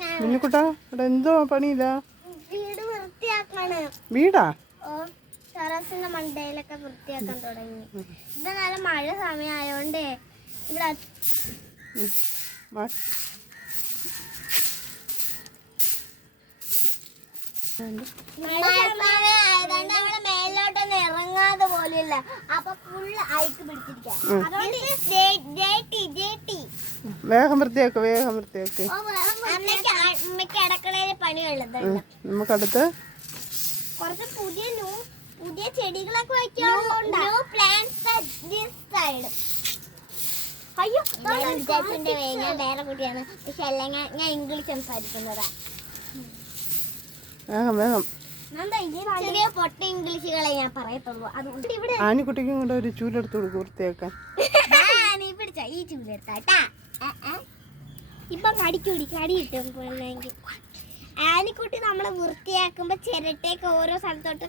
മിന്നുക്കുട്ടാ ഇവിടെ എന്തോ പണിയില്ല. വീട് വൃത്തിയാക്കാണ്. വീടാ? ടെറസിന്റെ മണ്ടയിലൊക്കെ വൃത്തിയാക്കാൻ തുടങ്ങി. ഇത് നല്ല മഴ സമയമായോണ്ട് ഇവിടെ മേലോട്ടൊന്നും ഇറങ്ങാതെ പോലില്ല. അപ്പൊ ഫുള്ള് അയക്ക് പിടിച്ചിരിക്കാം. വേഗം വൃത്തിയാക്ക്, വേഗം വൃത്തിയാക്ക്. അമ്മയ്ക്ക് അടുക്കളയില് പണിയുള്ളത്. നമുക്കടുത്ത് കുറച്ച് പുതിയ ചെടികളൊക്കെ വയ്ക്കാറുണ്ട്. അയ്യോ ഞാൻ വേറെ കുട്ടിയാണ്. പക്ഷെ അല്ലെങ്കിൽ ഞാൻ ഇംഗ്ലീഷ് സംസാരിക്കുന്നതാ. വേഗം വേഗം ചെറിയ പൊട്ട ഇംഗ്ലീഷുകളെ ഞാൻ പറയത്തുള്ളൂ. അതുകൊണ്ട് ഇവിടെ ആനിക്കുട്ടിക്കും കൂടെ ഒരു ചൂലെടുത്ത് കൊടുക്കും വൃത്തിയാക്കാൻ. നീ പിടിച്ച ഈ ചൂലെടുത്താട്ടാ. ഇപ്പം കടി കിട്ടും. ആനിക്കുട്ടി നമ്മളെ വൃത്തിയാക്കുമ്പോ ചിരട്ടയൊക്കെ ഓരോ സ്ഥലത്തോട്ട്